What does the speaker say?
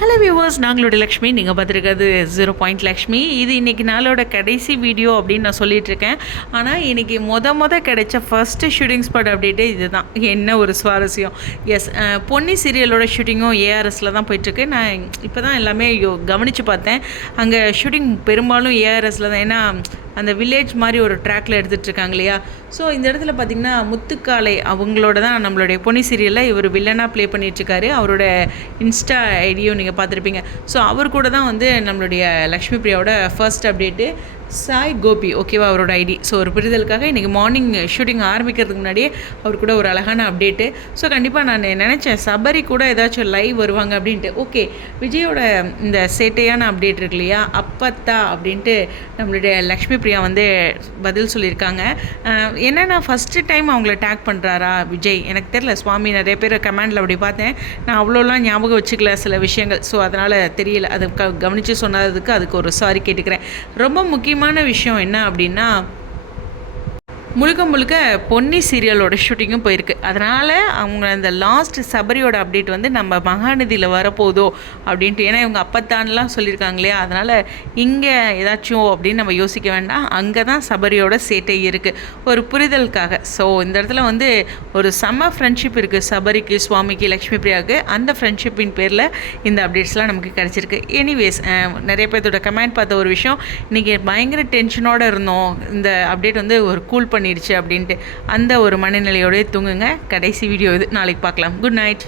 Hello viewers நாங்களோட Lakshmi நீங்கள் பார்த்துருக்கிறது zero point Lakshmi. இது இன்றைக்கி நாளோட கடைசி வீடியோ அப்படின்னு நான் சொல்லிகிட்ருக்கேன் இருக்கேன் ஆனால் இன்றைக்கி மொத மொதல் கிடைச்ச ஃபஸ்ட்டு ஷூட்டிங் ஸ்பாட் அப்டேட்டே இதுதான். என்ன ஒரு சுவாரஸ்யம். எஸ் பொன்னி சீரியலோட ஷூட்டிங்கும் ஏஆர்எஸில் தான் போயிட்டுருக்கு. நான் இப்போ தான் எல்லாமே கவனித்து பார்த்தேன். அங்கே ஷூட்டிங் பெரும்பாலும் ஏஆர்எஸில் தான். ஏன்னா அந்த வில்லேஜ் மாதிரி ஒரு ட்ராக்ல எடுத்துகிட்டு இருக்காங்க இல்லையா? ஸோ இந்த இடத்துல பார்த்தீங்கன்னா முத்துக்காலை அவங்களோட தான் நம்மளுடைய பொன்னி சீரியலில் இவர் வில்லனாக ப்ளே பண்ணிட்டுருக்காரு. அவரோட இன்ஸ்டா ஐடியும் நீங்கள் பார்த்துருப்பீங்க. ஸோ அவர் கூட தான் வந்து நம்மளுடைய லக்ஷ்மி பிரியாவோட ஃபர்ஸ்ட் அப்டேட்டு சாய் கோபி ஓகேவா அவரோட ஐடி ஸோ ஒரு புரிதலுக்காக இன்றைக்கி மார்னிங் ஷூட்டிங் ஆரம்பிக்கிறதுக்கு முன்னாடியே அவர் கூட ஒரு அழகான அப்டேட்டு ஸோ கண்டிப்பாக நான் நினச்சேன் சபரி கூட ஏதாச்சும் லைவ் வருவாங்க அப்படின்ட்டு. ஓகே விஜயோட இந்த சேட்டையான அப்டேட் இருக்கு இல்லையா? அப்பத்தா அப்படின்ட்டு நம்மளுடைய லக்ஷ்மி பிரியா வந்து பதில் சொல்லியிருக்காங்க. என்னென்னா ஃபஸ்ட்டு டைம் அவங்கள டேக் பண்ணுறாரா விஜய்? எனக்கு தெரில சுவாமி நிறைய பேர் கமெண்டில் அப்படி பார்த்தேன். நான் அவ்வளோலாம் ஞாபகம் வச்சுக்கல சில விஷயங்கள். ஸோ அதனால் தெரியல. அது க கவனித்து சொன்னதுக்கு அதுக்கு ஒரு சாரி கேட்டுக்கிறேன். ரொம்ப முக்கியம் முக்கியமான விஷயம் என்ன அப்படின்னா முழுக்க முழுக்க பொன்னி சீரியலோட ஷூட்டிங்கும் போயிருக்கு. அதனால் அவங்க அந்த லாஸ்ட் சபரியோட அப்டேட் வந்து நம்ம மகாநதியில் வரப்போதோ அப்படின்ட்டு ஏன்னா இவங்க அப்பத்தான்லாம் சொல்லியிருக்காங்களே அதனால் இங்கே ஏதாச்சும் அப்படின்னு நம்ம யோசிக்க வேண்டாம். அங்கே தான் சபரியோட சேட்டை இருக்குது ஒரு புரிதலுக்காக. ஸோ இந்த இடத்துல வந்து ஒரு செம்ம ஃப்ரெண்ட்ஷிப் இருக்குது சபரிக்கு சுவாமிக்கு லக்ஷ்மி பிரியாவுக்கு. அந்த ஃப்ரெண்ட்ஷிப்பின் பேரில் இந்த அப்டேட்ஸ்லாம் நமக்கு கிடச்சிருக்கு. எனிவேஸ் நிறைய பேர்த்தோட கமெண்ட் பார்த்த ஒரு விஷயம். இன்றைக்கி பயங்கர டென்ஷனோடு இருந்தோம். இந்த அப்டேட் வந்து ஒரு கூல் பண்ணிடுச்சு அப்படின்ட்டு அந்த ஒரு மனநிலையோடய தூங்குங்க. கடைசி வீடியோ இது. நாளைக்கு பார்க்கலாம். Good night